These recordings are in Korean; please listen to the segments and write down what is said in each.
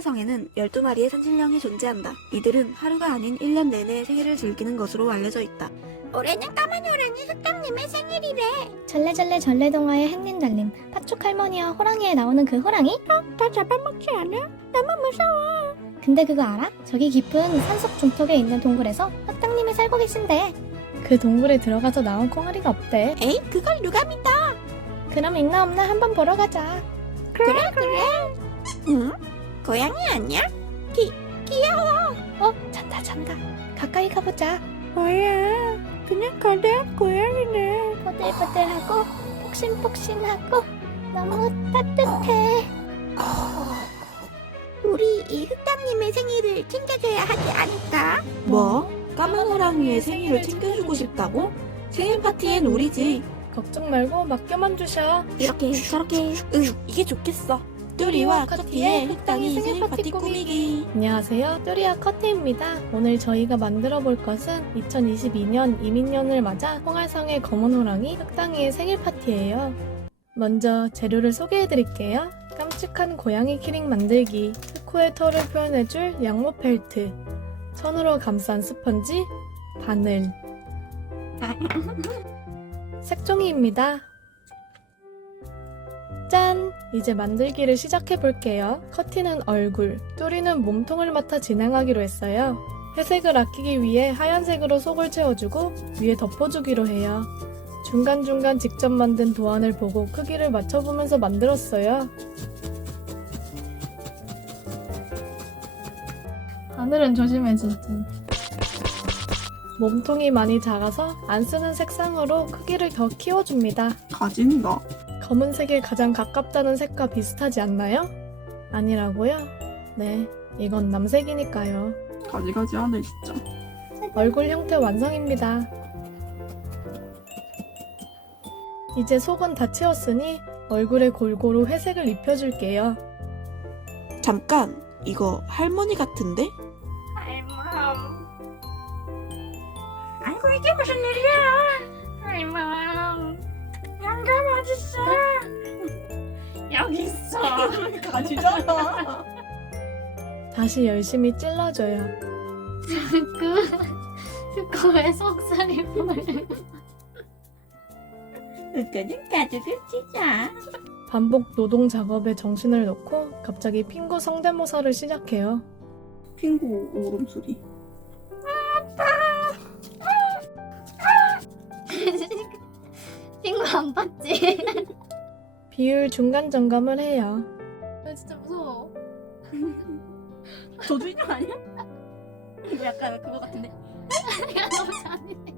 홍알성에는 12마리의 산신령이 존재한다. 이들은 하루가 아닌 1년 내내 생일을 즐기는 것으로 알려져 있다. 올해는 까만 호랑이 흑당님의 생일이래. 절레절레 전래동화의 행린달림 팥죽 할머니와 호랑이에 나오는 그 호랑이? 다 잡아먹지 않아? 너무 무서워. 근데 그거 알아? 저기 깊은 산속 중턱에 있는 동굴에서 흑당님이 살고 계신데 그 동굴에 들어가서 나온 콩아리가 없대 에이, 그걸 누가 믿어? 그럼 있나 없나 한번 보러 가자 그래, 그래. 응? 고양이 아니야? 기, 귀여워. 어? 잔다 잔다 가까이 가보자 뭐야? 그냥 거대한 고양이네. 보들보들하고 폭신폭신하고 너무 따뜻해 우리 이 흑당님의 생일을 챙겨줘야 하지 않을까? 뭐? 까만 호랑이의 생일을 챙겨주고 싶다고? 생일 파티엔 우리지. 걱정 말고 맡겨만 주셔 이렇게 저렇게. 응, 이게 좋겠어. 뚜리와 커티의 흑당이 생일 파티 꾸미기. 안녕하세요. 뚜리아 커티입니다. 오늘 저희가 만들어 볼 것은 2022년 이민년을 맞아 홍알성의 검은 호랑이 흑당이의 생일 파티예요. 먼저 재료를 소개해 드릴게요. 깜찍한 고양이 키링 만들기, 코의 털을 표현해줄 양모 펠트, 천으로 감싼 스펀지, 바늘, 색종이입니다. 짠! 이제 만들기를 시작해 볼게요. 커티는 얼굴, 뚜리는 몸통을 맡아 진행하기로 했어요. 회색을 아끼기 위해 하얀색으로 속을 채워주고 위에 덮어주기로 해요. 중간중간 직접 만든 도안을 보고 크기를 맞춰보면서 만들었어요. 하늘은 조심해 진짜. 몸통이 많이 작아서 안 쓰는 색상으로 크기를 더 키워줍니다. 가진다. 검은색에 가장 가깝다는 색과 비슷하지 않나요? 아니라고요? 네, 이건 남색이니까요. 가지가지 하네, 진짜. 얼굴 형태 완성입니다. 이제 속은 다 채웠으니 얼굴에 골고루 회색을 입혀줄게요. 잠깐, 이거 할머니 같은데? 할멈. 아이고, 이게 무슨 일이야? 할멈. 어딨어? 여기 있어. 가지잖아. 다시 열심히 찔러줘요. 그, 그거에 속살이 보여. 그는 가죽을 찢자. 반복 노동 작업에 정신을 놓고 갑자기 핑구 성대모사를 시작해요. 핑구 울음소리. 비율 중간 점검을 해요. 나 진짜 무서워. 저주 인형 아니야? 약간 그거 같은데. 야, 너무 잔인해.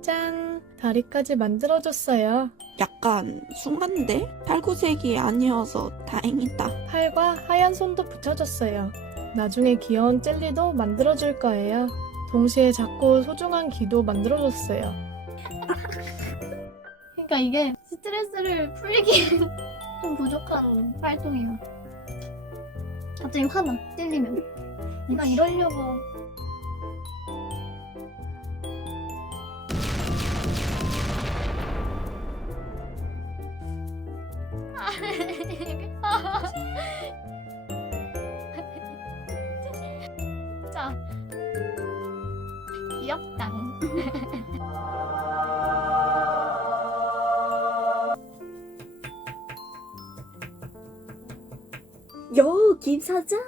짠! 다리까지 만들어줬어요. 약간 순간데? 팔구색이 아니어서 다행이다. 팔과 하얀 손도 붙여줬어요. 나중에 귀여운 젤리도 만들어줄 거예요. 동시에 작고 소중한 귀도 만들어줬어요. 그러니까 이게 스트레스를 풀기 좀 부족한 활동이야. 갑자기 화나, 찔리면. 내가 이러려고. 자, 귀엽다. 요, 김 사장.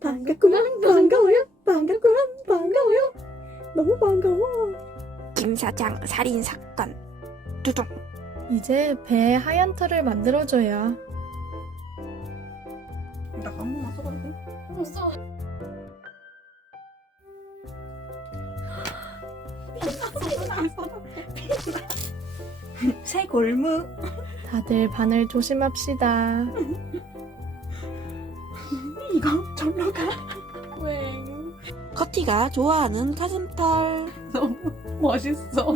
반갑구만, 반가워요. 반갑구만, 반가워요. 너무 반가워. 김 사장 살인 사건. 두둥. 이제 배에 하얀 털을 만들어줘요. 나 아무나 써가지고. 무서워. 새 골무. 다들 바늘 조심합시다. 이거 절로 가. 왜? 커티가 좋아하는 가슴털. 너무 멋있어.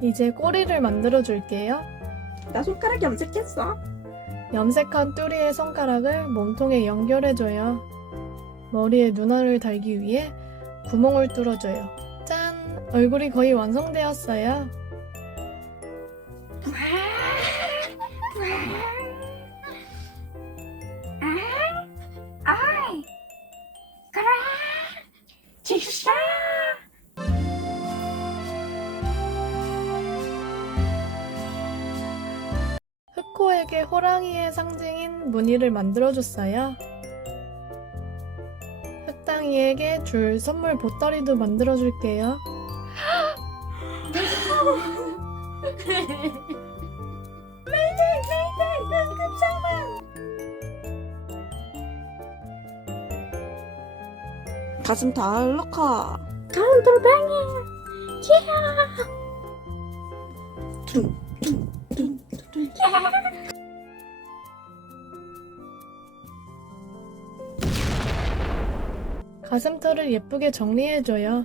이제 꼬리를 만들어 줄게요. 나 손가락 염색했어. 염색한 뚜리의 손가락을 몸통에 연결해줘요. 머리에 눈알을 달기 위해 구멍을 뚫어줘요. 짠! 얼굴이 거의 완성되었어요. 와, 흑호에게 호랑이의 상징인 무늬를 만들어줬어요. 흑당이에게 줄 선물 보따리도 만들어줄게요. 가슴 달락하. 가운 돌뱅이. 둥, 둥, 둥, 둥. 가슴털을 예쁘게 정리해줘요.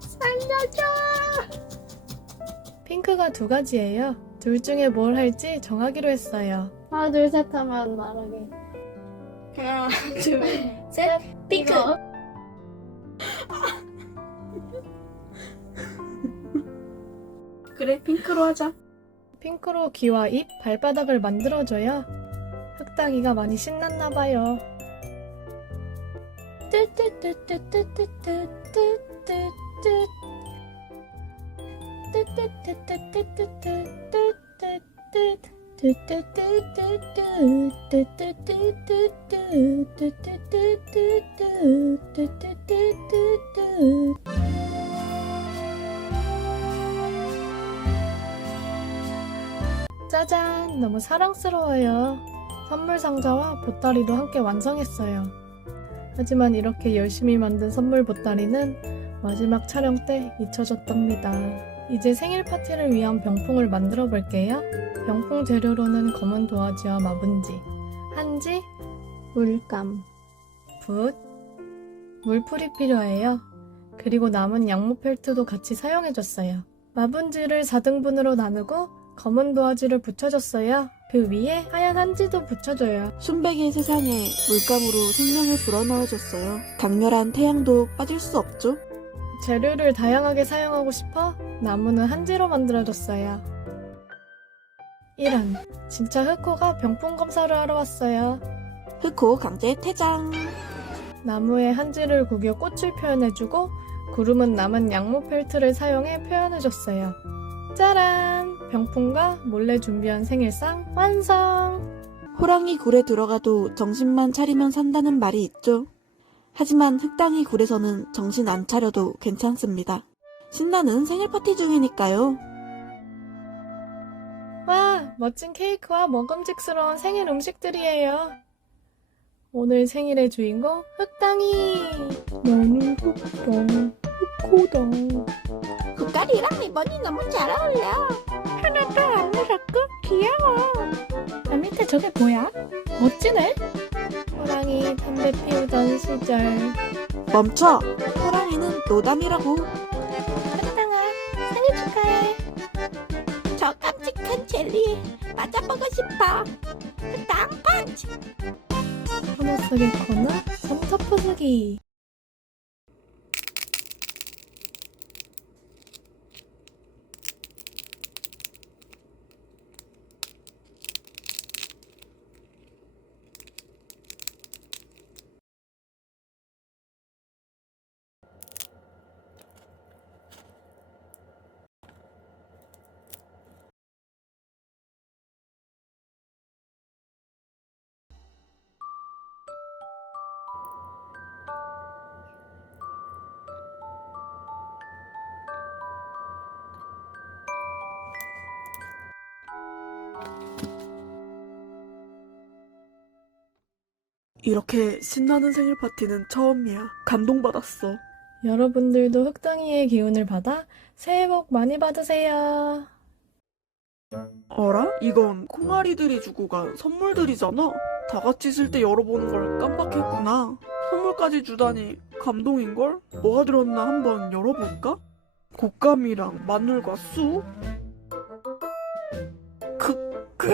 살려줘. 핑크가 두 가지예요. 둘 중에 뭘 할지 정하기로 했어요. 하나 둘 셋 하면 말하기. 하나, 둘, 셋. 핑크. 이거. 그래, 핑크로 하자. 핑크로 귀와 입, 발바닥을 만들어줘요. 흑당이가 많이 신났나봐요. 짜잔! 너무 사랑스러워요. 선물 상자와 보따리도 함께 완성했어요. 하지만 이렇게 열심히 만든 선물 보따리는 마지막 촬영 때 잊혀졌답니다. 이제 생일 파티를 위한 병풍을 만들어 볼게요. 병풍 재료로는 검은 도화지와 마분지, 한지, 물감, 붓, 물풀이 필요해요. 그리고 남은 양모 펠트도 같이 사용해줬어요. 마분지를 4등분으로 나누고 검은 도화지를 붙여줬어요. 그 위에 하얀 한지도 붙여줘요. 순백의 세상에 물감으로 생명을 불어넣어줬어요. 강렬한 태양도 빠질 수 없죠. 재료를 다양하게 사용하고 싶어 나무는 한지로 만들어줬어요. 이런, 진짜 흑호가 병풍 검사를 하러 왔어요. 흑호 강제 퇴장. 나무에 한지를 구겨 꽃을 표현해주고 구름은 남은 양모 펠트를 사용해 표현해줬어요. 짜란! 병풍과 몰래 준비한 생일상 완성! 호랑이 굴에 들어가도 정신만 차리면 산다는 말이 있죠. 하지만 흑당이 굴에서는 정신 안 차려도 괜찮습니다. 신나는 생일 파티 중이니까요. 와, 멋진 케이크와 먹음직스러운 생일 음식들이에요. 오늘 생일의 주인공 흑당이. 나는 흑당, 흑호다. 국가리랑 리본이 너무 잘 어울려. 하나도 안 무섭고 귀여워. 아 밑에 저게 뭐야? 멋지네. 호랑이 담배 피우던 시절. 멈춰! 호랑이는 노담이라고. 흑당아, 생일 축하해. 저 깜찍한 젤리 맞아보고 싶어. 땅 펀치. 코너 속의 코너, 점터 부수기. 이렇게 신나는 생일 파티는 처음이야. 감동받았어. 여러분들도 흑당이의 기운을 받아 새해 복 많이 받으세요. 어라? 이건 콩아리들이 주고 간 선물들이잖아. 다 같이 있을 때 열어보는 걸 깜빡했구나. 선물까지 주다니 감동인걸? 뭐가 들었나 한번 열어볼까? 곶감이랑 마늘과 쑥? 그, 그,